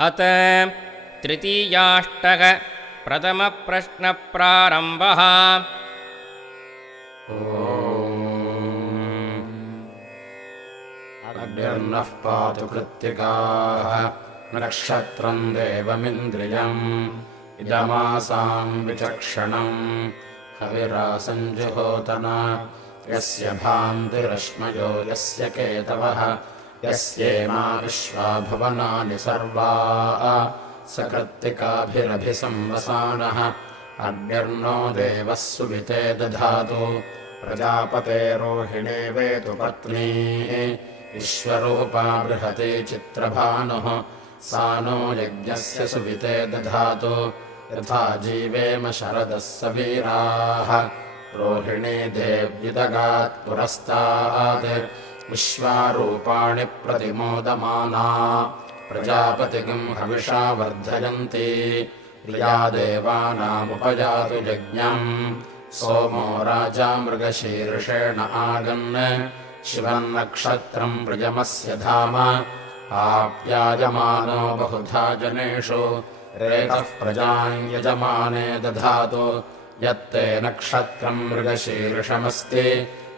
अत तृतीयाष्टक प्रथमप्रश्नप्रारम्भः। अग्निर्नः पातु कृत्तिकाः नक्षत्रम् देवमिन्द्रियम् इदमासाम् विचक्षणम् हविरासञ्जुहोतन यस्य भान्तिरश्मयो यस्य केतवः यस्येमा विश्वा भुवनानि सर्वा स कृत्तिकाभिरभिसंवसानः अग्निर्नो देवः सुविते दधातु प्रजापते रोहिणे वेतु पत्नी विश्वरूपा बृहती चित्रभानुः सा नो यज्ञस्य सुविते दधातु यथा जीवेम शरदः सवीराः रोहिणी देव्युदगात् पुरस्तात् विश्वारूपाणि प्रतिमोदमाना प्रजापतिगम् हविषा वर्धयन्ति प्रिया देवानामुपयातु यज्ञम् सोमो राजा मृगशीर्षेण आगन् शिवन्नक्षत्रम् प्रियमस्य धाम आप्यायमानो बहुधा जनेषु रेतः प्रजाम् यजमाने दधातु यत्ते नक्षत्रम् मृगशीर्षमस्ति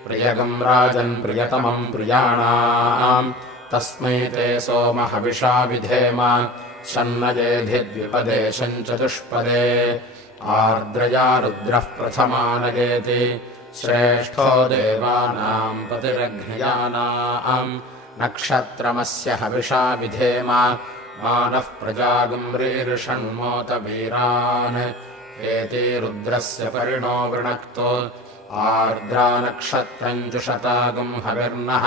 प्रियगम् राजन् प्रियतमम् प्रियाणाम् तस्मै ते सोम हविषा विधेम शन्नयेधिद्विपदे चतुष्पदे आर्द्रया रुद्रः प्रथमानयेति श्रेष्ठो देवानाम् पतिरघ्नयानाम् नक्षत्रमस्य हविषा विधेम मानः प्रजागुम्रीर्षण्मोत वीरान् एति रुद्रस्य परिणो वृणक्तो आर्द्रा नक्षत्रम् जुषतागुम् हविर्नः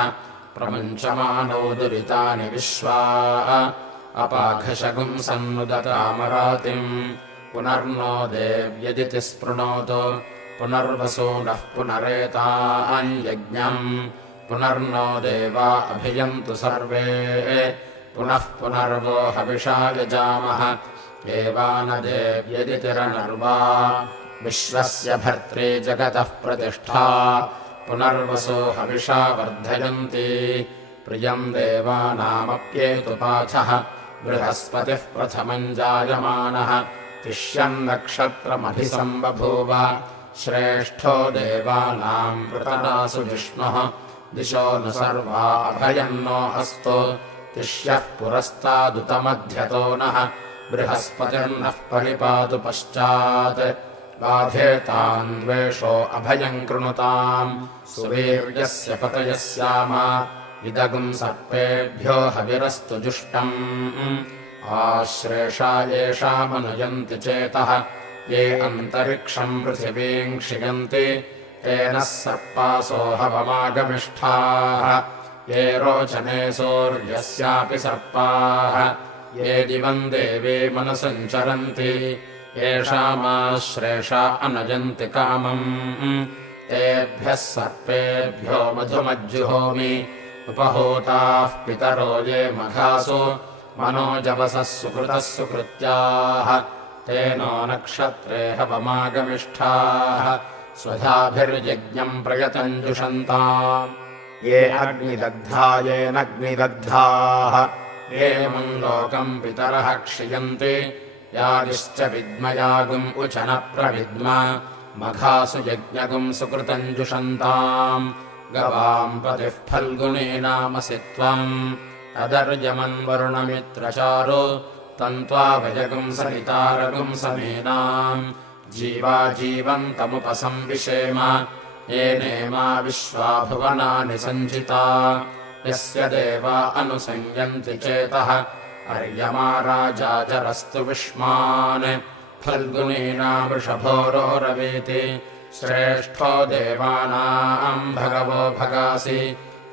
प्रमुञ्चमानौ दुरितानि विश्वा अपाघशगुम् सन्नुदतामरातिम् पुनर्नो देव्यदिति स्पृणोतु पुनर्वसूनः पुनरेतान्यज्ञम् पुनर्नो देवा अभियन्तु सर्वे पुनः पुनर्वो हविषा यजामः एवान देव्यदितिरनर्वा विश्वस्य भर्त्री जगतः प्रतिष्ठा पुनर्वसो हविषा वर्धयन्ति प्रियम् देवानामप्येतु पाथः बृहस्पतिः प्रथमम् जायमानः तिष्यन्नक्षत्रमभिसम्बभूव श्रेष्ठो देवानाम् पृतनासु जिष्णुः दिशो न सर्वा अभयन्नो अस्तु तिष्यः पुरस्तादुतमध्यतो नः बृहस्पतिर्नः परिपातु पश्चात् बाधेताम् द्वेषो अभयम् कृणुताम् सुवीर्यस्य पतयः स्याम इदगुम् सर्पेभ्यो हविरस्तु जुष्टम् आश्रेषा येषामनुयन्ति चेतः ये अन्तरिक्षम् पृथिवीम् क्षियन्ति तेन सर्पासो हवमागमिष्ठाः ये रोचने सूर्यस्यापि सर्पाः ये दिवम् देवीमनुसञ्चरन्ति येषामाश्रेषा अनयन्ति कामम् तेभ्यः सर्पेभ्यो मधुमज्जुहोमि उपहूताः पितरो ये मघासु मनोजवसः सुकृतः सुकृत्याः तेनो नक्षत्रे हवमागमिष्ठाः स्वधाभिर्यज्ञम् प्रयतञ्जुषन्ताम् ये अग्निदग्धा येनग्निदग्धाः ये मुल्लोकम् पितरः क्षियन्ति यागिश्च विद्मयागुम् उच न प्रविद्म मघासु यज्ञगुम् सुकृतम् जुषन्ताम् गवाम् पतिः फल्गुनी नामसि त्वम् अदर्यमन्वरुणमित्रचारु तन्त्वाभयगुम् सरितारगुम् समीनाम् जीवा जीवन्तमुपसंविशेम येनेमा विश्वा भुवनानि सञ्जिता यस्य देवा अनुसंयन्ति चेतः अर्यमा राजा जरस्तु विष्मान् फल्गुनीना वृषभोरोरवीति श्रेष्ठो देवानाम् भगवो भगासि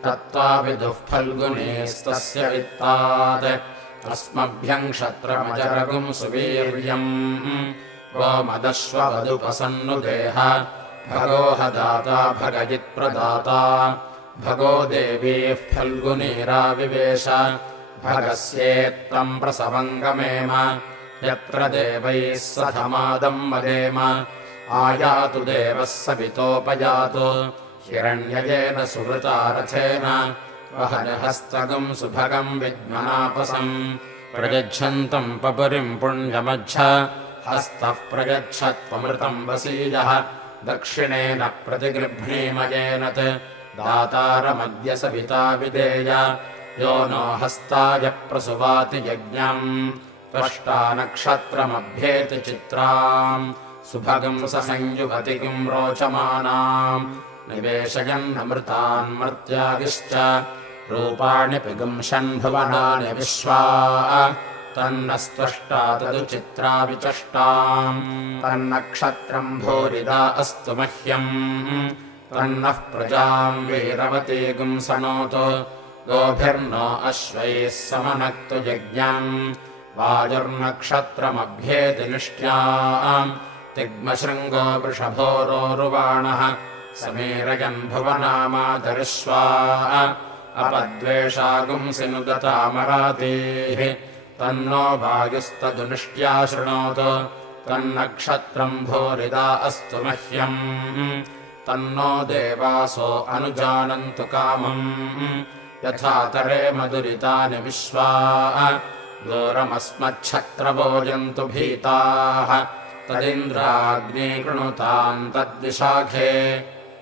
तत्त्वाविदुः फल्गुनीस्तस्य वित्तात् अस्मभ्यम् क्षत्रमजरगुम् सुवीर्यम् गोमदश्ववदुपसन्नुदेह भगोह दाता भगयित्प्रदाता भगो देवीः फल्गुनीराविवेश भगस्येत्तम् प्रसवङ्गमेम यत्र देवैः सधमादम् मदेम आयातु देवः सवितोपयातु हिरण्ययेन सुवृता रथेन वहनहस्तगम् सुभगम् विद्मनापसम् प्रयच्छन्तम् पपुरिम् पुण्यमज्झ हस्तः प्रयच्छत्वमृतम् वसीयः दक्षिणेन प्रतिगृह्णीमयेन दातारमद्य सविता विदेय यो नो हस्ताय प्रसुवाति यज्ञम् त्वष्टा नक्षत्रमभ्येति चित्राम् सुभगम् ससंयुगतिम् रोचमानाम् निवेशयन्नमृतान् मर्त्यागिश्च रूपाणि पिगुंशन् भुवनानि विश्वा तन्नस्त्वष्टा तदुचित्रा विचष्टाम् तन्नक्षत्रम् भूरिदा अस्तु मह्यम् तन्नः प्रजाम् वीरवतीगुम् सनोतु गोभिर्नो अश्वैः समनक्तु यज्ञम् वायुर्नक्षत्रमभ्येति निष्ट्याम् तिग्मशृङ्गो वृषभोरोरुवाणः समीरयन् भुवनामादरिष्वा अपद्वेषागुंसि नुदतामरातीः तन्नो वायुस्तदुनिष्ट्या शृणोतु तन्नक्षत्रम् भूरिदा अस्तु मह्यम् तन्नो देवासो अनुजानन्तु कामम् यथा तरे मधुरितानि विश्वा दूरमस्मच्छत्रभोजन्तु भीताः तदिन्द्राग्नी कृणुताम् तद्विशाखे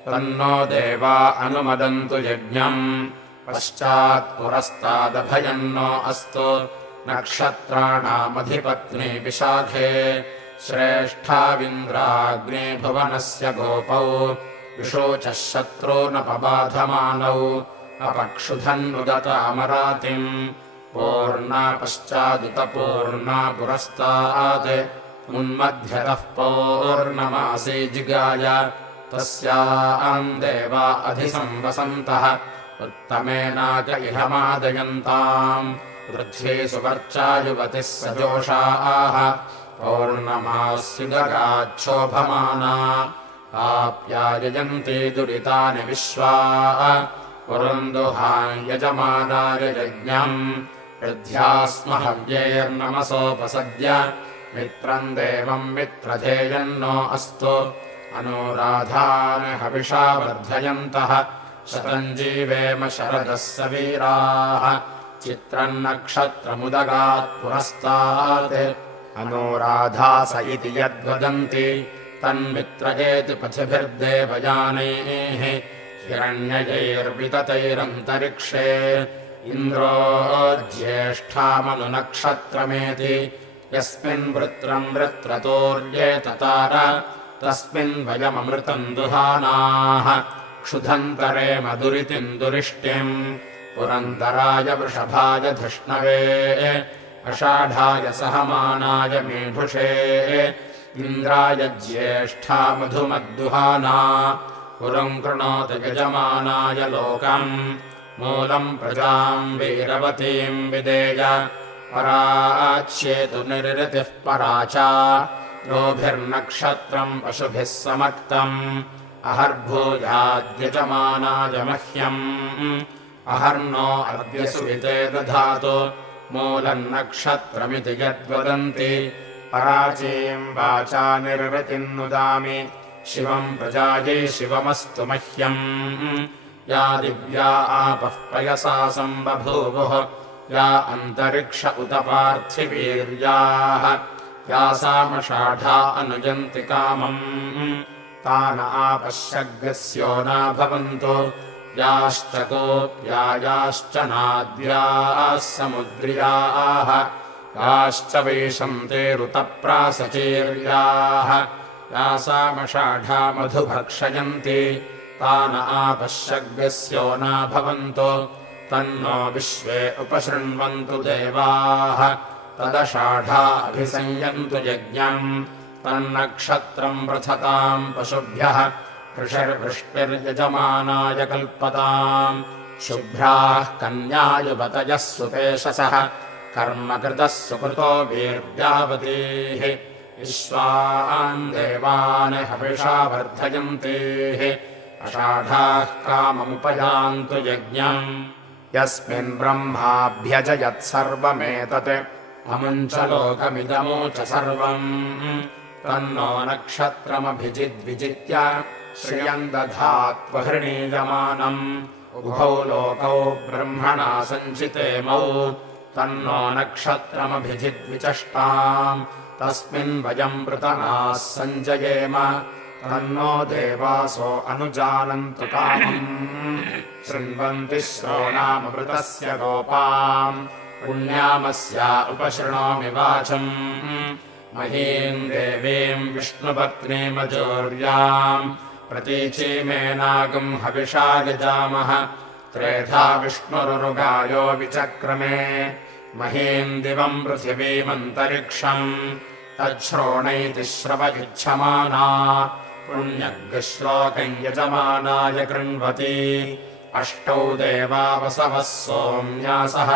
तन्नो देवा अनुमदन्तु यज्ञम् पश्चात्पुरस्तादभयन्नो अस्तु नक्षत्राणामधिपत्नी विशाखे श्रेष्ठाविन्द्राग्ने भुवनस्य गोपौ विशोचः शत्रूनपबाधमानौ अपक्षुधन्नुदतामरातिम् पूर्णा पश्चादुतपूर्णा पुरस्तात् उन्मध्यतः पौर्णमासी जिगाय तस्याम् देवा अधिसंवसन्तः उत्तमेनाक इह मादयन्ताम् पृथ्वी सुवर्चा युवतिः सजोषाः पौर्णमास्युदगाच्छोभमाना आप्यायजन्ति दुरितानि विश्वा पुरन्दुहाय यजमानाय यज्ञम् वृद्ध्यास्म हव्यैर्नमसोपसद्य मित्रम् देवम् मित्रधेयन्नो अस्तु अनुराधान् हविषा वर्धयन्तः शतम् जीवेम शरदः सवीराः चित्रम् नक्षत्रमुदगात् पुरस्तात् अनुराधास इति यद्वदन्ति तन्मित्रयेति पथिभिर्देवयानैः हिरण्ययैर्विततैरन्तरिक्षे इन्द्रो ज्येष्ठामनुनक्षत्रमेति यस्मिन् वृत्रम् वृत्रतोर्ये ततार तस्मिन् वयममृतम् दुहानाः क्षुधन्तरे मधुरितिम् दुरिष्टिम् पुरन्दराय वृषभाय धृष्णवे अषाढाय सहमानाय मेढुषे इन्द्राय ज्येष्ठा मधुमद्दुहाना पुरम् कृणोत यजमानाय लोकम् मूलम् प्रजाम् वीरवतीम् विदेय पराच्येतु निर्ऋतिः पराचा गोभिर्नक्षत्रम् पशुभिः समक्तम् अहर्भूयाद्यजमानाय मह्यम् अहर्नो अद्य सुविते दधातु मूलम् नक्षत्रमिति यद्वदन्ति पराचीम् वाचा निर्वृतिम् नुदामि शिवम् प्रजायै शिवमस्तु मह्यम् या दिव्या आपः पयसा सम्बभूवुः या अन्तरिक्ष उत पार्थिवीर्याः या सामषाढा अनुजन्ति कामम् तान आपश्यग्रस्यो न भवन्तु याश्च कोऽप्या याश्च नाद्याः समुद्र्याः याश्च वैशन्ते ऋतप्रासचीर्याः या सामषाढा मधुभक्षयन्ति तान आपश्यग्रस्यो न भवन्तु तन्नो विश्वे उपशृण्वन्तु देवाः तदषाढा अभिसंयन्तु यज्ञम् तन्नक्षत्रम् प्रथताम् पशुभ्यः कृषिर्वृष्टिर्यजमानाय कल्पताम् शुभ्राः कन्यायुवतयः सुपेशसः कर्मकृतः सुकृतो वीर्यावतीः विश्वान् देवान् हविषा वर्धयन्तीः अषाढाः काममुपयान्तु यज्ञम् यस्मिन् ब्रह्माभ्यजयत् सर्वमेतत् अमुञ्च लोकमिदमुच सर्वम् तन्नो नक्षत्रमभिजिद्विजित्य श्रियम् दधात्वहृणीयमानम् उभौ लोकौ ब्रह्मणा सञ्चितेमौ तन्नो नक्षत्रमभिजिद्विचष्टाम् तस्मिन् वयम् पृतनाः सञ्जयेम तन्नो देवासो अनुजानन्तु कामम् शृण्वन्ति श्रोणाममृतस्य गोपाम् पुण्यामस्या उपशृणोमि वाचम् महीम् देवीम् विष्णुपत्नीमजोर्याम् प्रतीचीमेनागम् हविषा यजामः त्रेधा विष्णुरुगायो विचक्रमे महीम् दिवम् पृथिवीमन्तरिक्षम् तच्छ्रोणैति श्रवयुच्छमाना पुण्यग्श्लोकम् यजमानाय कृण्वति अष्टौ देवा वसवः सोम्यासः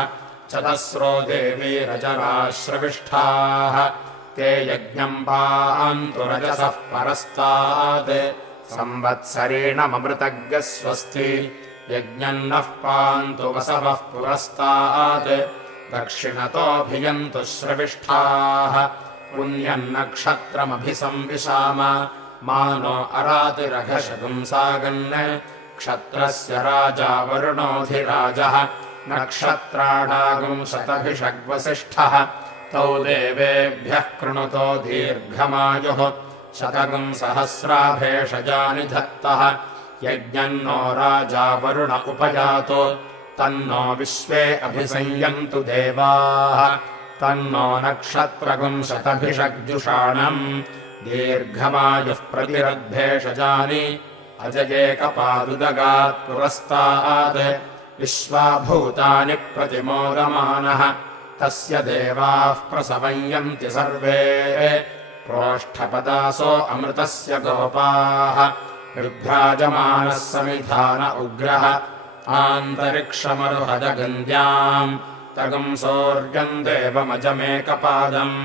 चतस्रो देवीरजराश्रविष्ठाः ते यज्ञम् पान्तु रजसः परस्तात् संवत्सरेणममृतज्ञः स्वस्ति यज्ञम् नः पान्तु वसवः पुरस्तात् दक्षिणतोऽभियन्तु श्रविष्ठाः पुण्यम् नक्षत्रमभिसंविशाम मानो अरातिरघशगुंसागन् क्षत्रस्य राजा वरुणोऽधिराजः नक्षत्राणागुम् शतभिषग्वसिष्ठः तौ देवेभ्यः कृणुतो दीर्घमायुः शतगुम् सहस्राभेषजानि धत्तः यज्ञम् नो राजा वरुण उपयातु तन्नो विश्वे अभिसंयन्तु देवाः तन्नो नक्षत्रगुम् शतभिषग्जुषाणम् दीर्घमायुः प्रतिरद्भेषजानि अजयेकपादुदगात् पुरस्तात् विश्वाभूतानि प्रतिमोदमानः तस्य देवाः प्रसवयन्ति सर्वे प्रोष्ठपदासो अमृतस्य गोपाः विभ्राजमानः समिधान उग्रः आन्तरिक्षमरुहदगन्द्याम् तगुम् सौर्यम् देवमजमेकपादम्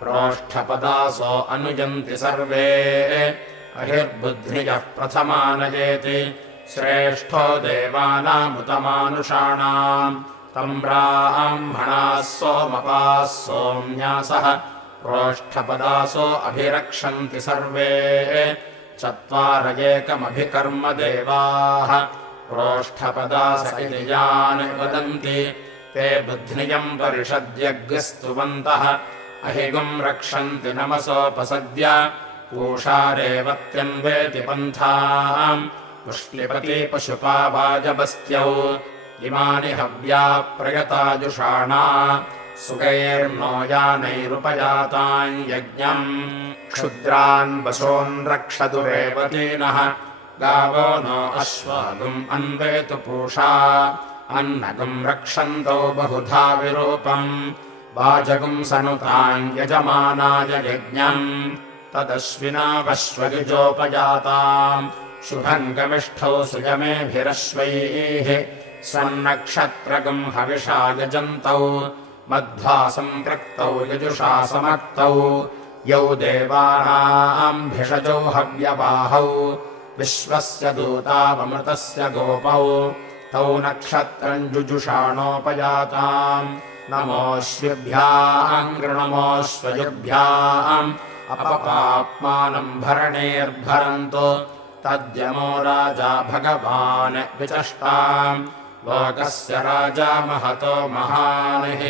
प्रोष्ठपदासो अनुयन्ति सर्वे अहिर्बुद्धियः प्रथमानयेति श्रेष्ठो देवानामुतमानुषाणाम् तम् ब्राह्मणाः सोमपाः सोम्यासः प्रोष्ठपदासो अभिरक्षन्ति सर्वे चत्वार एकमभिकर्म देवाः प्रोष्ठपदास इति यान् वदन्ति ते बुद्ध्नियम् परिषद्यग्स्तुवन्तः अहिगुम् रक्षन्ति नमसोपसद्य पूषारेवत्यन्वेति पन्थाम् पुष्लिपति पशुपा वाजबस्त्यौ इमानि हव्या प्रयताजुषाणा सुगैर्नो यानैरुपयाताम् यज्ञम् क्षुद्रान् वशोन् रक्षतु रेवतीनः गावो नो अश्वागुम् अन्वेतु पूषा अन्नगुम् रक्षन्तौ बहुधा विरूपम् वाजगुम् सनुताम् यजमानाय यज्ञम् तदश्विनावश्वयुजोपजाताम् शुभम् गमिष्ठौ सुयमेभिरश्वैः सन्नक्षत्रगुम् हविषा यजन्तौ मध्वा सम्पृक्तौ यजुषा समक्तौ यौ देवानाम् भिषजौ हव्यवाहौ विश्वस्य दूतावमृतस्य गोपौ तौ नक्षत्रम् जुजुषाणोपयाताम् नमोऽश्विभ्याम् कृणमोऽश्वयुभ्याम् अपपाप्मानम् भरणेर्भरन्तु तद्यमो राजा भगवान् विचष्टाम् लोकस्य राजा महतो महानिः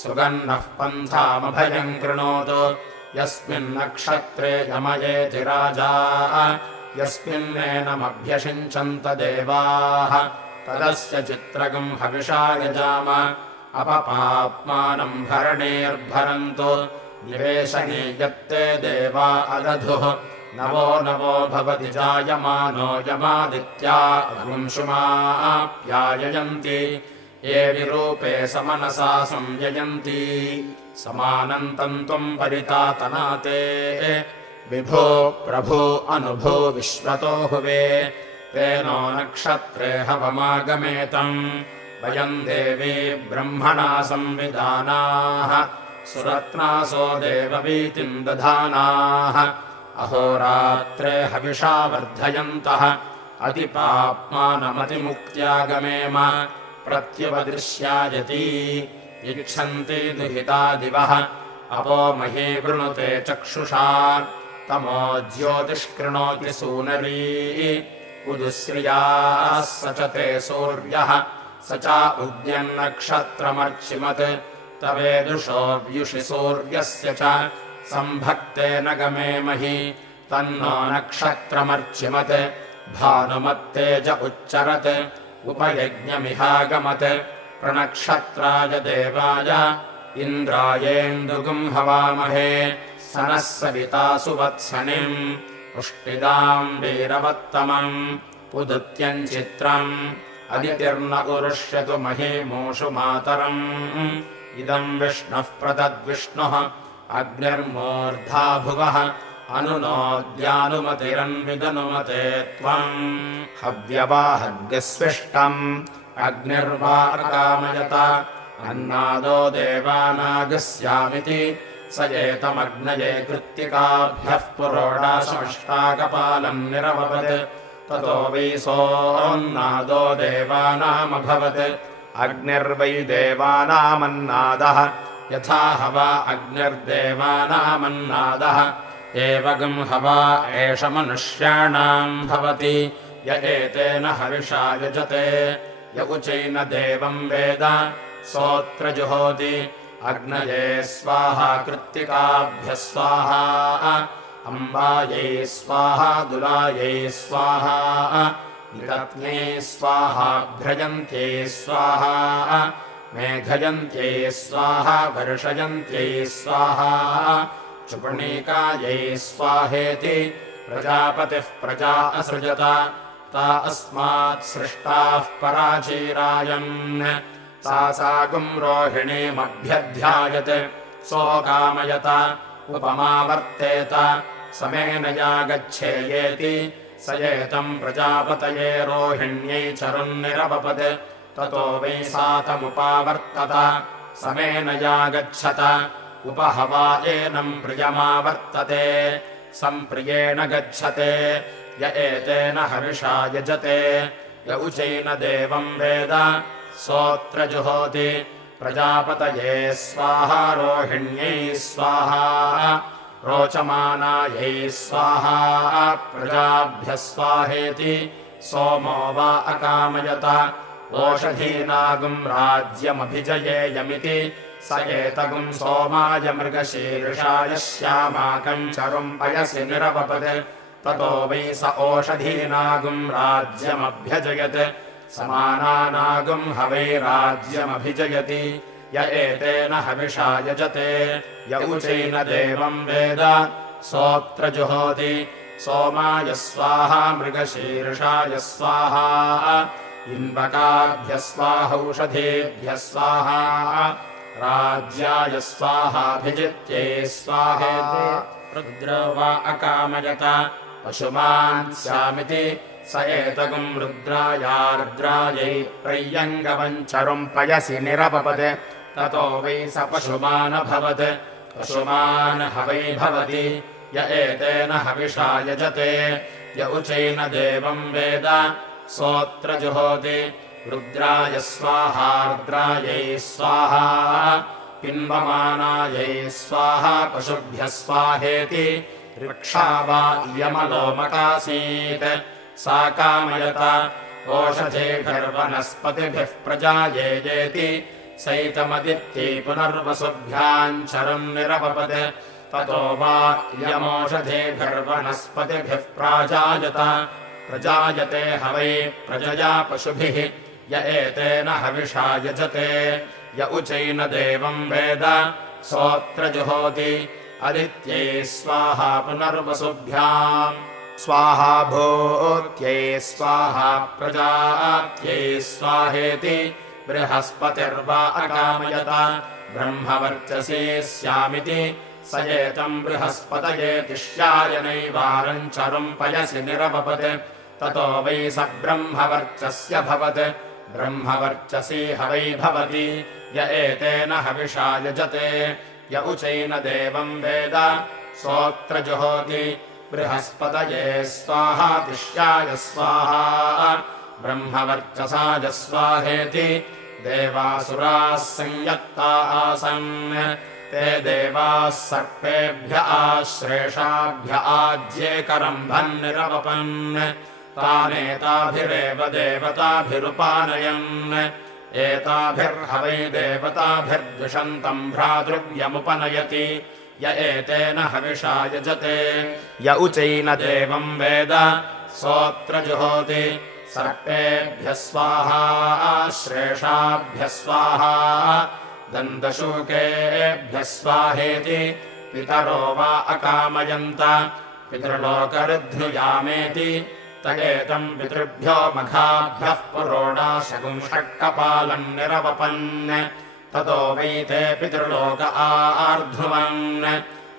सुगन्नः पन्थामभयम् कृणोतु यस्मिन्नक्षत्रे यमयेति राजा यस्मिन्नेनमभ्यषिञ्चन्त देवाः तदस्य चित्रगम् हविषा यजाम अपपाप्मानम् भरणेर्भरन्तु निवेशने यत्ते देवा अदधुः नवो नवो भवति जायमानो यमादित्या अगुंशुमाप्याययन्ति ये विरूपे समनसा संययन्ति समानन्तम् त्वम् परितातनाते विभो प्रभो अनुभो विश्वतो हुवे तेनो नक्षत्रे हवमागमेतम् वयम् देवी ब्रह्मणा संविदानाः सुरत्नासो देववीतिम् दधानाः अहोरात्रे हविषा वर्धयन्तः अतिपाप्मानमतिमुक्त्यागमेम प्रत्युपदृश्यायति इच्छन्ति दुहिता दिवः अपो मही वृणुते चक्षुषा तमो ज्योतिष्कृणोति सूनरी उदुश्रियाः स च ते सूर्यः स च उद्यन्नक्षत्रमर्चिमत् तवेदुषो व्युषि सूर्यस्य च सम्भक्तेन गमेमहि तन्नो नक्षत्रमर्चिमत् भानुमत्तेज उच्चरत् उपयज्ञमिहागमत् प्रणक्षत्राय देवाय इन्द्रायेन्दुगुम् हवामहे स नः सविता सुवत्सनिम् पुष्टिदाम् वीरवत्तमम् पुदुत्यम् चित्रम् अदितिर्न उरुष्यतु महीमूषु मातरम् इदम् विष्णुः प्रदद्विष्णुः अग्निर्मूर्धा भुवः अनुनोद्यानुमतिरन्विदनुमते त्वम् हव्यवाहग्स्विष्टम् अग्निर्वा अकामयत अन्नादो देवानागस्यामिति स एतमग्नये कृत्तिकाभ्यः पुरोडाशमष्टाकपालम् निरवपत् ततो वै सोऽन्नादो देवानामभवत् अग्निर्वै देवानामन्नादः यथा हवा अग्निर्देवानामन्नादः एवगम् हवा एष मनुष्याणाम् भवति य एतेन हविषा युजते य उचैन देवम् वेद सोऽत्र जुहोति अग्नये स्वाहा कृत्तिकाभ्यः स्वाहा अम्बायै स्वाहा दुलायै स्वाहा निरत्न्यै स्वाहा भ्रजन्त्यै स्वाहा मेघयन्त्यै स्वाहा वर्षयन्त्यै स्वाहा चुपणीकायै स्वाहेति प्रजापतिः प्रजा असृजत ता अस्मात् सृष्टाः पराचीरायन् सा साकुम् रोहिणीमभ्यध्यायत् सोऽकामयत उपमावर्तेत समेन यागच्छेयेति स एतम् प्रजापतये रोहिण्यै चरुन्निरवपत् ततो वै सातमुपावर्तत समेन यागच्छत उपहवा एनम् प्रियमावर्तते सम्प्रियेण गच्छते य एतेन हविषा यजते य उचैन देवम् वेद सोऽत्र जुहोति प्रजापतये स्वाहा रोहिण्यै स्वाहा रोचमानायै स्वाहा प्रजाभ्यः स्वाहेति सोमो वा अकामयत ओषधीनागुम् राज्यमभिजयेयमिति स एतगुम् सोमाय मृगशीर्षाय श्यामाकम् चरुम् पयसि निरवपत् ततो वै स ओषधीनागुम् राज्यमभ्यजयत् समानानागुम् हवै राज्यमभिजयति य एतेन हविषा यजते य उचैन देवम् वेद सोऽत्र जुहोति सोमाय स्वाहा मृगशीर्षाय स्वाहा इन्वकाभ्यः स्वाहौषधेभ्यः स्वाहा राज्याय स्वाहाभिजित्यै स्वाहेति रुद्रो वा अकामयत पशुमान् स्यामिति स एतगुम् रुद्रायार्द्रायै प्रय्यङ्गवम् चरुम् पयसि निरपपत् ततो वै स पशुमानभवत् पशुमान् हवै भवति य एतेन हविषा यजते य उचैन देवम् वेद सोऽत्र जुहोति रुद्राय स्वाहार्द्रायै स्वाहा पिन्वमानायै स्वाहा पशुभ्यः स्वाहेति ऋक्षा वा इयमलोमकासीत् सा कामयत ओषधेभिर्वनस्पतिभिः प्रजायेयेति सैतमदित्यै पुनर्वसुभ्याम् चरुम् निरपपत् ततो वा इयमोषधेभिर्वनस्पतिभिः प्राजायत प्रजायते हवै प्रजया पशुभिः य एतेन हविषा यजते य उचैन देवम् वेद सोऽत्र जुहोति अदित्यै स्वाहा पुनर्वसुभ्याम् स्वाहा भूत्यै स्वाहा प्रजात्यै स्वाहेति बृहस्पतिर्वा अकामयत ब्रह्मवर्चसी स्यामिति स एतम् बृहस्पतये तिष्यायनैवारम् चरुम् पयसि निरवपत् ततो वै स ब्रह्मवर्चस्यभवत् ब्रह्मवर्चसी हवै भवति य एतेन हविषा यजते य उचैन देवम् वेद सोऽत्र जुहोति बृहस्पतये स्वाहा तिष्याय स्वाहा ब्रह्मवर्चसाय स्वाहेति देवासुराः संयत्ता आसन् ते देवाः सर्पेभ्य आश्रेषाभ्य आज्येकरम्भम् निरवपन् तानेताभिरेव देवताभिरुपानयन् एताभिर्हवै देवताभिर्द्विषन्तम् भ्रातृव्यमुपनयति य एतेन हविषा यजते य उचैन देवम् वेद सोऽत्र जुहोति सर्पेभ्यः स्वाहा श्रेषाभ्यः स्वाहा दन्तशूकेभ्यः स्वाहेति पितरो वा अकामयन्त पितृलोकरुद्धुयामेति त एतम् पितृभ्यो मघाभ्यः पुरोडाशगुंषट्कपालम् निरवपन् ततो वै ते पितृलोक आर्ध्नुवन्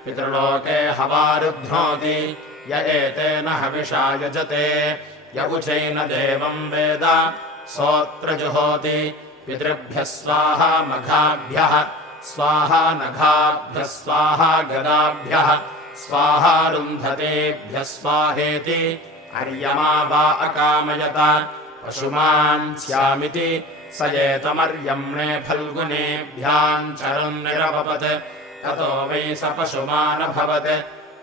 पितृलोके हवारुध्नोति य एतेन हविषा यजते य उचैन देवम् वेद सोऽत्र जुहोति पितृभ्यः स्वाहा मघाभ्यः स्वाहा नघाभ्यः स्वाहा गदाभ्यः स्वाहा रुन्धतेभ्यः स्वाहेति अर्यमा वा अकामयत पशुमान् स्यामिति स एतमर्यम्णे फल्गुनेभ्याम् चरन्निरवपत् ततो वै स पशुमानभवत्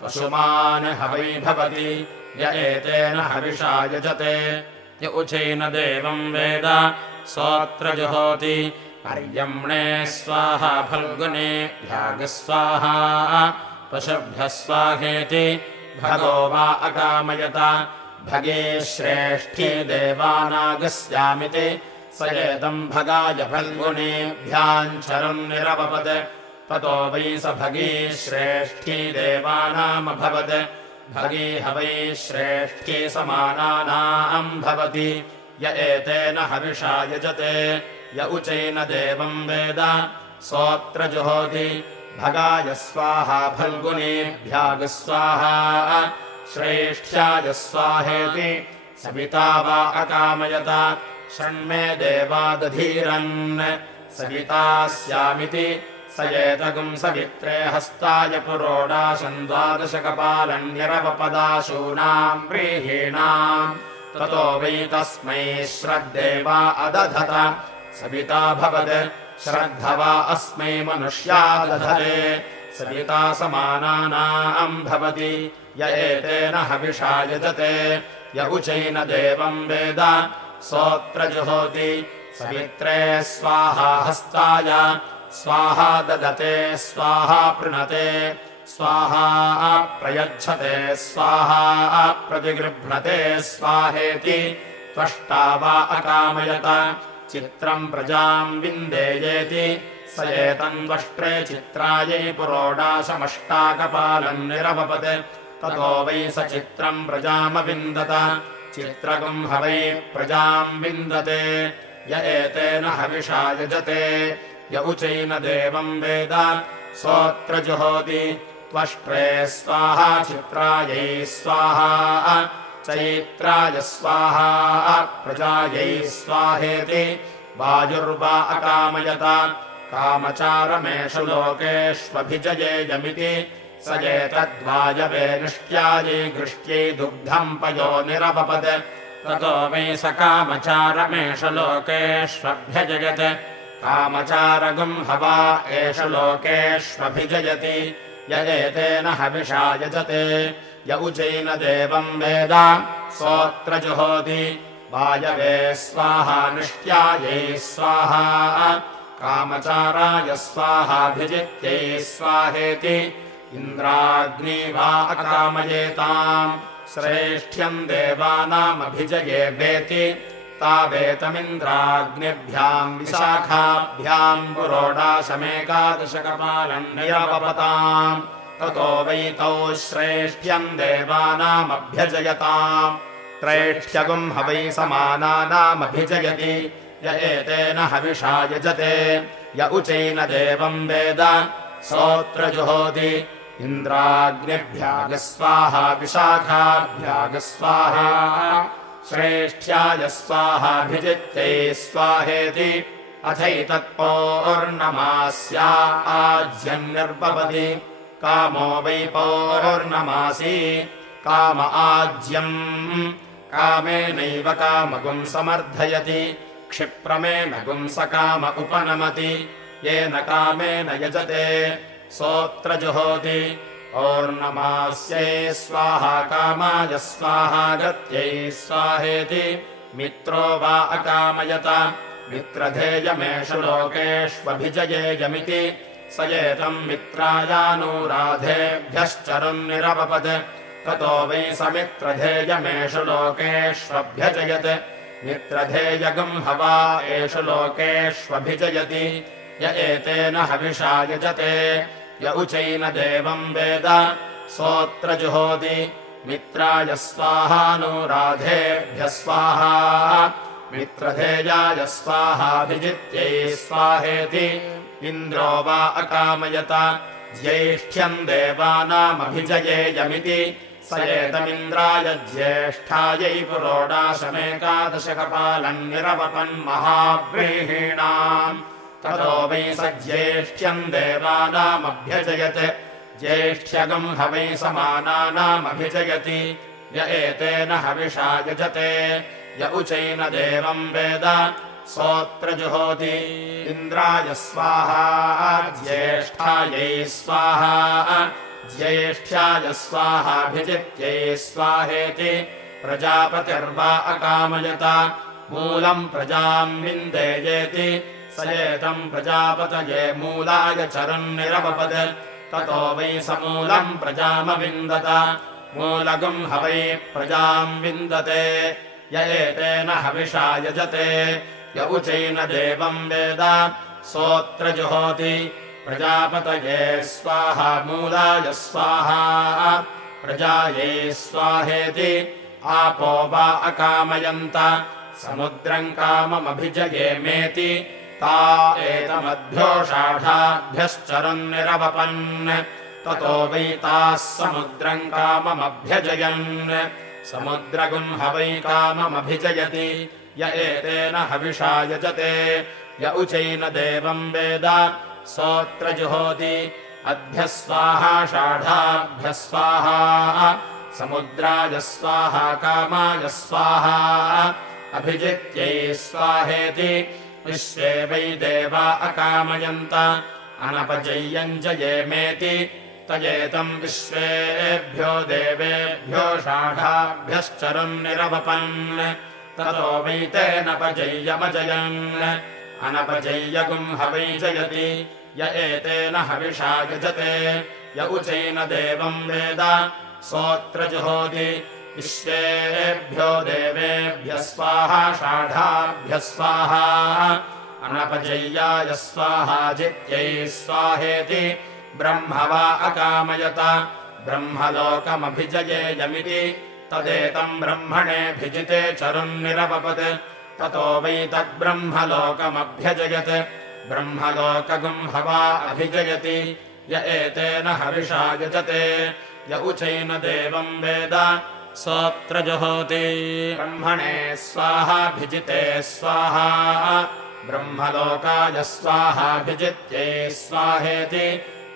पशुमान् हवै भवति य एतेन हविषा यजते य उचैन देवम् वेद सोऽत्र जुहोति अर्यम्णे स्वाहा फल्गुनेभ्यः स्वाहा पशुभ्यः स्वाहेति भगो वा अकामयत भगे श्रेष्ठी देवानागस्यामिति स एतम् भगाय फल्गुनेभ्याम् चरन्निरवपत् ततो वै स भगी श्रेष्ठी देवानामभवत् भगी हवै श्रेष्ठी समानानाम् भवति य एतेन हविषा यजते य उचैन देवम् वेद सोऽत्र जुहोति भगाय स्वाहा फल्गुनेभ्यः स्वाहा श्रेष्ठ्याय स्वाहेति सविता वा अकामयत शृण्मे देवा दधीरन् सविता स्यामिति स एतगुम् सवित्रे हस्ताय पुरोडाशम् 12 कपालन्यरवपदाशूनाम् व्रीहीणाम् ततो वै तस्मै श्रद्देवा अदधत सविता भवत् श्रद्धवा अस्मै मनुष्या दधते सविता समानानाम् भवति य एतेन हविषा यजते य उचैन देवम् वेद सोऽत्र जुहोति सवित्रे स्वाहा हस्ताय स्वाहा ददते स्वाहा पृणते स्वाहा प्रयच्छते स्वाहा प्रतिगृह्णते स्वाहेति त्वष्टा वा अकामयत चित्रम् प्रजाम् विन्देयेति स एतम् त्वष्ट्रे चित्रायै पुरोडाशमष्टाकपालम् निरवपत् ततो वै स चित्रम् प्रजामविन्दत चित्रगुम् हवै प्रजाम् विन्दते य एतेन हविषा यजते य उचैन देवम् वेद सोऽत्र जुहोति त्वष्ट्रे स्वाहा चित्रायै स्वाहा चैत्राय स्वाहा प्रजायै स्वाहेति वायुर्वा अकामयत कामचारमेषु लोकेष्वभिजयेयमिति स एतद्वायवे निष्ट्यायै घृष्ट्यै दुग्धम् पयो निरवपत् ततो वै स कामचारमेषु लोकेष्वभ्यजयत् कामचारगुम् हवा एष लोकेष्वभिजयति य एतेन हविषा यजते य उचैन देवम् वेद सोऽत्र जुहोति वायवे स्वाहा निष्ट्यायै स्वाहा कामचाराय स्वाहाभिजित्यै स्वाहेति इन्द्राग्नी वा अकामयेताम् श्रेष्ठ्यम् देवानामभिजयेवेति तावेतमिन्द्राग्निभ्याम् विशाखाभ्याम् पुरोडाशमेकादशकपालम् निरवपताम् ततो वै तौ श्रेष्ठ्यम् देवानामभ्यजयताम् श्रेष्ठ्यगुम् हवै समानानामभिजयति य एतेन हविषा यजते य उचैन देवम् वेद सोऽत्र जुहोति इन्द्राग्निभ्यः स्वाहा विशाखाभ्यः स्वाहा श्रेष्ठ्याय स्वाहाभिजित्यै स्वाहेति अथैतत्पौर्णमास्या आज्यन्निर्भवति कामो वै पौर्णमासी काम आज्यम् कामेनैव कामगुम् समर्थयति क्षिप्रमेण गुंसकाम उपनमति येन कामेन यजते सोऽत्र जुहोति पौर्णमास्यै स्वाहा कामाय स्वाहा गत्यै स्वाहेति मित्रो वा अकामयत मित्रधेयमेषु लोकेष्वभिजयेयमिति स एतम् मित्रायानुराधेभ्यश्चरन्निरपपत् ततो वै स मित्रधेयमेषु लोकेष्वभ्यजयत् मित्रधेयगम् हवा एषु लोकेष्वभिजयति य एतेन हविषा यजते य उचैन देवम् वेद सोऽत्र जुहोति मित्राय स्वाहानुराधेभ्यः स्वाहा मित्रधेयाय स्वाहाभिजित्यै स्वाहेति इन्द्रो वा अकामयत ज्येष्ठ्यम् देवानामभिजयेयमिति स एतमिन्द्राय ज्येष्ठायै पुरोडाशमेकादशकपालम् निरवपन्महाव्रीहीणाम् ततो वै स ज्येष्ठ्यम् देवानामभ्यजयत् ज्येष्ठ्यगम् हवै समानानामभिजयति य एतेन हविषा यजते य उचैन देवम् वेद सोऽत्र जुहोति इन्द्राय स्वाहा ज्येष्ठायै स्वाहा ज्येष्ठ्याय स्वाहाभिजित्यै स्वाहेति प्रजापतिर्वा अकामयत मूलम् प्रजाम् विन्देयेति स एतम् प्रजापतये मूलाय चरन्निरपपत् ततो वै स मूलम् प्रजामविन्दत मूलगम् हवै प्रजाम् विन्दते य एतेन हविषा यजते य उचैन देवम् वेद सोऽत्र जुहोति प्रजापतये स्वाहा मूलाय स्वाहा प्रजायै स्वाहेति आपो वा अकामयन्त समुद्रम् काममभिजयेमेति ता एतमध्योषाढाभ्यश्चरन्निरवपन् ततो वै ताः समुद्रम् काममभ्यजयन् समुद्रगुम् हवै काममभिजयति य एतेन हविषा यजते य उचैन देवम् वेद सोऽत्र जुहोति अद्भ्यः स्वाहा षाढाभ्यः स्वाहा समुद्राय स्वाहा कामाय स्वाहा अभिजित्यै स्वाहेति विश्वे वै देवा अकामयन्त अनपजय्यम् जयेमेति तयेतम् विश्वेभ्यो देवेभ्यो षाढाभ्यश्चरन्निरवपन् ततो वै तेनपजय्यमजयन् अनपजय्यगुम् हवै जयति य एतेन हविषा यजते य उचैन देवम् वेद सोऽत्र जुहोति विश्वेभ्यो देवेभ्यः स्वाहा षाढाभ्यः स्वाहा अनपजय्याय स्वाहाजित्यै स्वाहेति ब्रह्म वा अकामयत ब्रह्मलोकमभिजयेयमिति तदेतम् ब्रह्मणेऽभिजिते चरुन्निरपपत् ततो वै तद्ब्रह्मलोकमभ्यजयत् ब्रह्मलोकगुम् हवा अभिजयति य एतेन हविषा यजते य उचैन देवम् वेद सोऽत्र जुहोति ब्रह्मणे स्वाहाभिजिते स्वाहा ब्रह्मलोकाय स्वाहाभिजित्यै स्वाहेति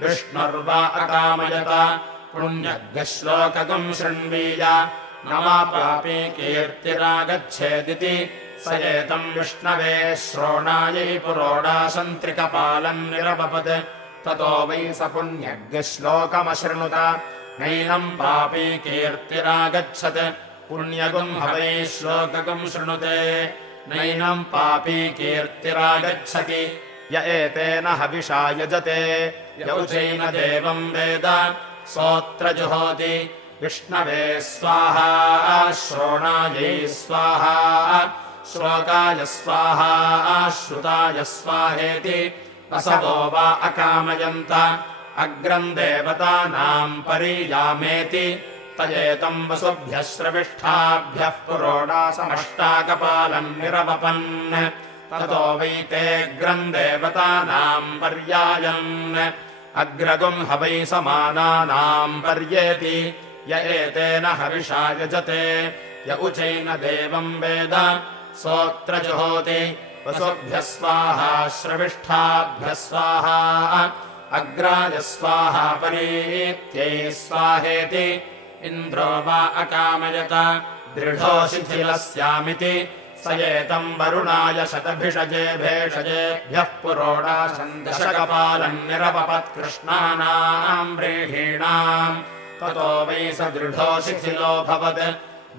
विष्णुर्वा अकामयत पुण्यज्ञश्लोकगुम् शृण्वीय नमापापी कीर्तिरागच्छेदिति स एतम् विष्णवे श्रोणायै पुरोडाशन्त्रिकपालम् निरपपत् ततो वै स पुण्यज्ञश्लोकमशृणुत नैनम् पापी कीर्तिरागच्छत् पुण्यगुम् हवै श्लोकगुम् शृणुते नैनम् पापी कीर्तिरागच्छति य एतेन हविषा यजते य उचैन देवम् वेद सोऽत्र जुहोति विष्णवे स्वाहा श्रोणायै स्वाहा श्लोकाय स्वाहा श्रुताय स्वाहेति असवो वा अकामयन्त अग्रम् देवतानाम् परीयामेति तयेतम् वसुभ्यः श्रविष्ठाभ्यः पुरोडाशमष्टाकपालम् निरवपन् ततो वै तेऽग्रम् देवतानाम् पर्यायन् अग्रगुम् हवै समानानाम् पर्येति य एतेन हविषा यजते य उचैन देवम् वेद सोऽत्र जुहोति वसुभ्यः स्वाहा श्रविष्ठाभ्यः स्वाहा अग्राय स्वाहा परीत्यै स्वाहेति इन्द्रो वा अकामयत दृढो शिथिलस्यामिति स एतम् वरुणाय शतभिषजे भेषजेभ्यः पुरोडाशम् दशकपालम् निरपपत्कृष्णानाम् व्रीहीणाम् ततो वै स दृढो शिथिलो भवत्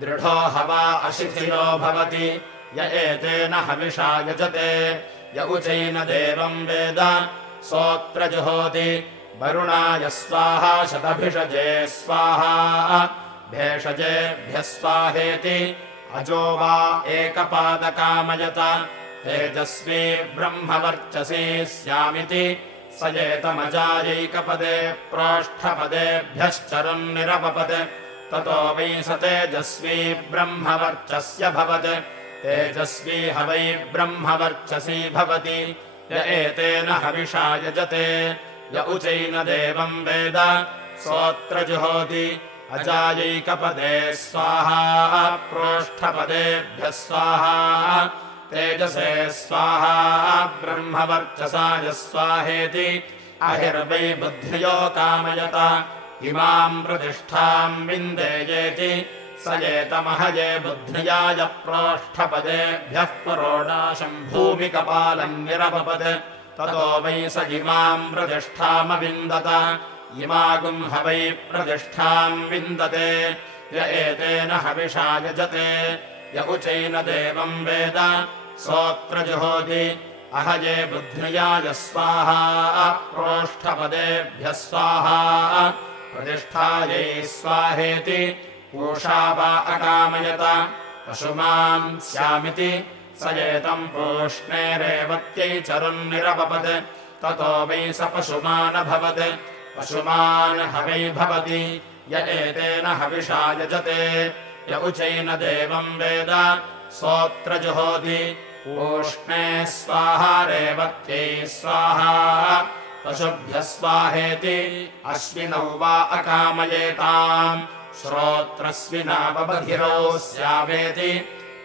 दृढो हवा अशिथिलो भवति य एतेन हविषा यजते य उचैन देवम् वेद सोऽत्र जुहोति वरुणाय स्वाहा शतभिषजे स्वाहा भेषजेभ्यः स्वाहेति अजो वा एकपादकामयत तेजस्वी ब्रह्मवर्चसी स्यामिति स एतमजायैकपदे प्रोष्ठपदेभ्यश्चरन् निरपपत् ततो वै स तेजस्वी ब्रह्मवर्चस्य भवत् तेजस्वी ह वै ब्रह्मवर्चसी भवति य एतेन हविषा यजते य उचैन देवम् वेद सोऽत्र जुहोति अजायैकपदे स्वाहा प्रोष्ठपदेभ्यः स्वाहा तेजसे स्वाहा ब्रह्मवर्चसाय स्वाहेति अहिर्वै बुद्ध्यो कामयत इमाम् प्रतिष्ठाम् विन्देयेति स एतमहये बुद्ध्याय प्रोष्ठपदेभ्यः पुरोडाशम् भूमिकपालम् निरपपत् ततो वै स इमाम् प्रतिष्ठामविन्दत इमागुम् ह वै प्रतिष्ठाम् विन्दते य एतेन हविषा यजते य उचैन देवम् वेद सोऽत्र जुहोति अहये बुद्ध्याय स्वाहा प्रोष्ठपदेभ्यः स्वाहा प्रतिष्ठायै स्वाहेति पूषा वा अकामयत पशुमान् स्यामिति स एतम् पूष्णे रेवत्यै चरुन्निरपपत् ततो वै स पशुमानभवत् पशुमान् ह वै भवति य एतेन हविषा यजते य उचैन देवम् वेद सोऽत्र जुहोति पूष्णे स्वाहा रेवत्यै स्वाहा पशुभ्यः स्वाहेति अश्विनौ वा अकामयेताम् श्रोत्रस्विनावबधिरो स्यावेति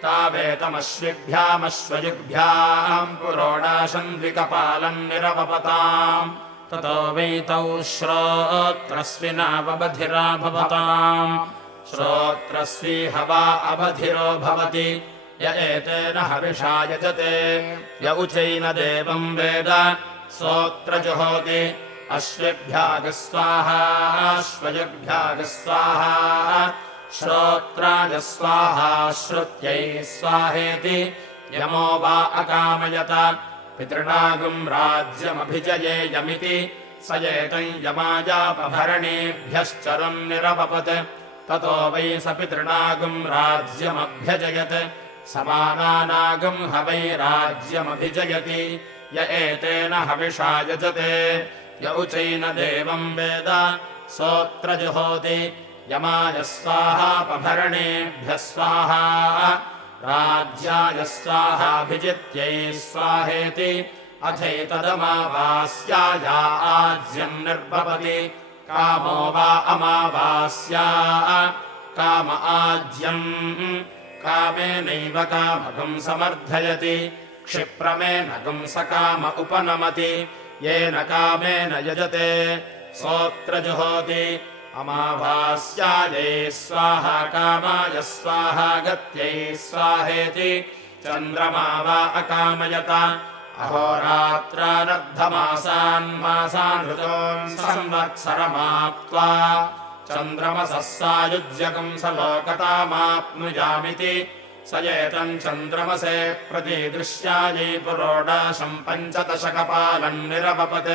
तावेतमश्विभ्यामश्वयुग्भ्याम् पुरोडाशम् द्विकपालम् निरपपताम् ततो वै तौ श्रोत्रस्विनावबधिरा भवताम् श्रोत्रस्वी ह वा अबधिरो भवति य एतेन हविषा यजते य उचैन देवम् वेद सोऽत्र जुहोति अश्विभ्यागः स्वाहा अश्वयुग्भ्यागः स्वाहा श्रोत्राय स्वाहा श्रुत्यै स्वाहेति यमो वा अकामयत पितृणागुम् राज्यमभिजयेयमिति स एतम् यमायापभरणीभ्यश्चरुन्निरपपत् ततो वै स पितृणागुम् राज्यमभ्यजयत् समानानागुम् ह वै राज्यमभिजयति य एतेन हविषा यजते य उचैन देवम् वेद सोऽत्र जुहोति यमाय स्वाहापभरणेभ्यः स्वाहा राज्याय स्वाहाभिजित्यै स्वाहेति अथैतदमावास्याया आज्यम् निर्भवति कामो वा अमावास्या काम आज्यम् कामेनैव कामकम् समर्थयति क्षिप्रमेण पुंसकाम उपनमति येन कामेन यजते सोऽत्र जुहोति अमावास्यायै स्वाहा कामाय स्वाहा गत्यै स्वाहेति चन्द्रमा वा अकामयत अहोरात्रानर्धमासान् ऋतून् संवत्सरमाप्त्वा चन्द्रमसः सायुज्यकम् स लोकतामाप्नुयामिति स एतम् चन्द्रमसे प्रतिदृश्यायै पुरोडाशम् पञ्चदशकपालम् निरपपत्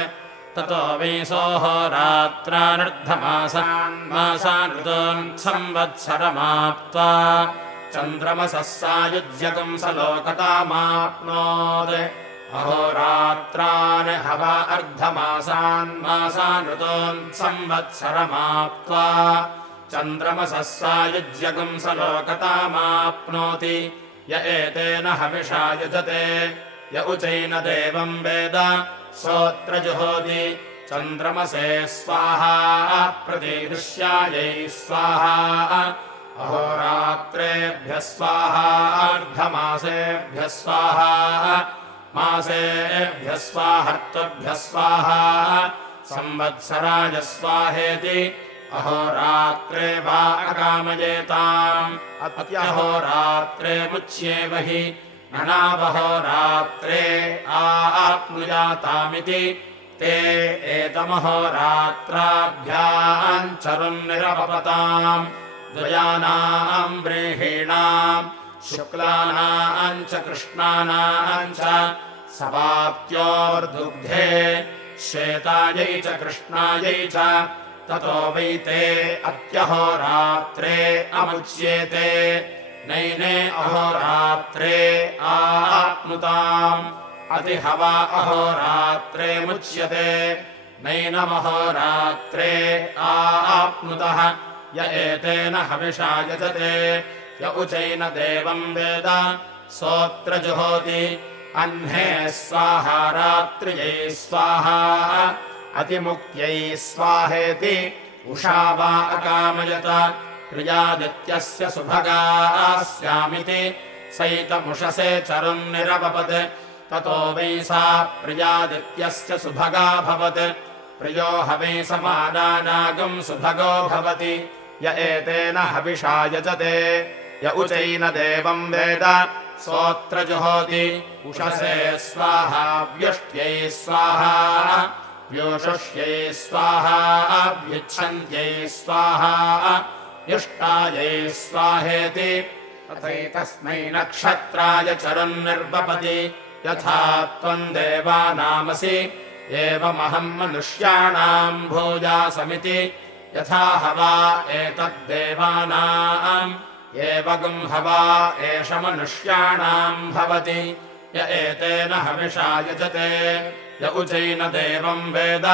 ततो वै सोऽहोरात्रानर्धमासान् ऋतून् संवत्सरमाप्त्वा चन्द्रमसः सायुज्यकम् स लोकतामाप्नोत् अहोरात्रान् ह वा अर्धमासान् ऋतून् संवत्सरमाप्त्वा चन्द्रमसः सायुज्यकम् स लोकतामाप्नोति य एतेन हविषा यजते य उचैन देवम् वेद सोऽत्र जुहोति चन्द्रमसे स्वाहा प्रतिदृश्यायै स्वाहा अहोरात्रेभ्यः स्वाहा अर्धमासेभ्यः स्वाहा मासेभ्यः स्वाहर्तुभ्यः स्वाहा संवत्सराय स्वाहेति अहोरात्रे वा अकामयेताम् अत्यहोरात्रे मुच्येव हि ननावहोरात्रे आप्नुयातामिति ते एतमहोरात्राभ्याम् चरुन्निरपपताम् द्वयानाम् व्रीहीणाम् शुक्लानाम् च कृष्णानाम् च सवाप्त्योर्दुग्धे श्वेतायै च कृष्णायै च ततो वैते अत्यहोरात्रे अमुच्येते नैने अहोरात्रे आप्नुताम् अतिहवा अहोरात्रे मुच्यते नैनमहोरात्रे आप्नुतः य एतेन हविषा यजते य उचैन देवम् वेद सोऽत्र जुहोति अह्ने स्वाहा रात्र्यै स्वाहा अतिमुक्त्यै स्वाहेति उषा वा अकामयत प्रियादित्यस्य सुभगास्यामिति सैतमुषसे चरुन्निरवपत् ततो वै सा प्रियादित्यस्य सुभगाभवत् प्रियो हवै समानानागम् सुभगो भवति य एतेन हविषा यजते य उचैन देवम् वेद सोऽत्र जुहोति उषसे स्वाहा व्युष्ट्यै स्वाहा व्योषुष्यै स्वाहा व्युच्छन्त्यै स्वाहा युष्टायै स्वाहेति तथैतस्मै नक्षत्राय चरुन्निर्वपति यथा त्वम् देवानामसि एवमहम् मनुष्याणाम् भूयासमिति यथा हवा एतद्देवानाम् एवगुम् हवा एष मनुष्याणाम् भवति य एतेन हविषा यजते य उचैन देवम् वेद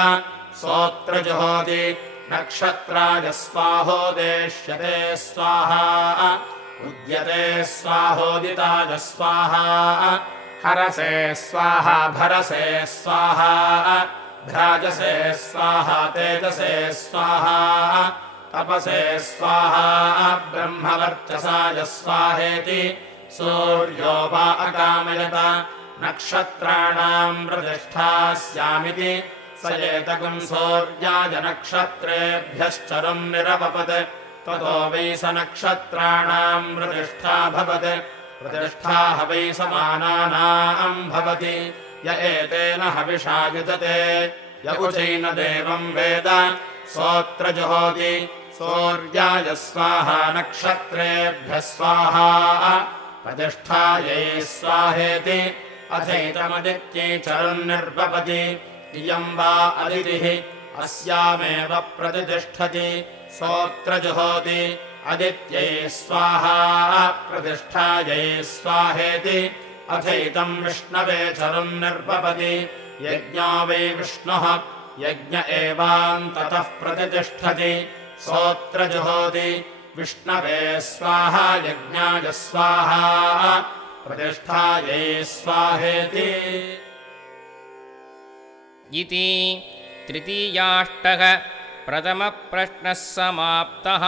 सोऽत्र जुहोति नक्षत्राय स्वाहोदेष्यते स्वाहा उद्यते स्वाहोदिताय स्वाहा हरसे स्वाहा भरसे स्वाहा भ्राजसे स्वाहा तेजसे स्वाहा तपसे स्वाहा ब्रह्मवर्चसाय स्वाहेति सूर्यो वा अकामयत नक्षत्राणाम् प्रतिष्ठास्यामिति स एतगुम् सूर्याय नक्षत्रेभ्यश्चरुन्निरवपत् ततो वै स नक्षत्राणाम् प्रतिष्ठाभवत् प्रतिष्ठा हवै समानानाम् भवति य एतेन हविषा युजते य उचैन देवम् वेद सोऽत्र जुहोति सूर्याय स्वाहा नक्षत्रेभ्यः स्वाहा प्रतिष्ठायै स्वाहेति अथैतमदित्यै चरुन्निर्वपति इयम् वा अदितिः अस्यामेव प्रतिष्ठति सोऽत्र जुहोति अदित्यै स्वाहा प्रतिष्ठायै स्वाहेति अथैतम् विष्णवे चरुन्निर्वपति यज्ञो वै विष्णुः यज्ञ एवान्ततः प्रतिष्ठति सोऽत्र जुहोति विष्णवे स्वाहा यज्ञाय स्वाहा प्रतिष्ठायै स्वाहेति इति तृतीयाष्टकः प्रथमप्रश्नः समाप्तः।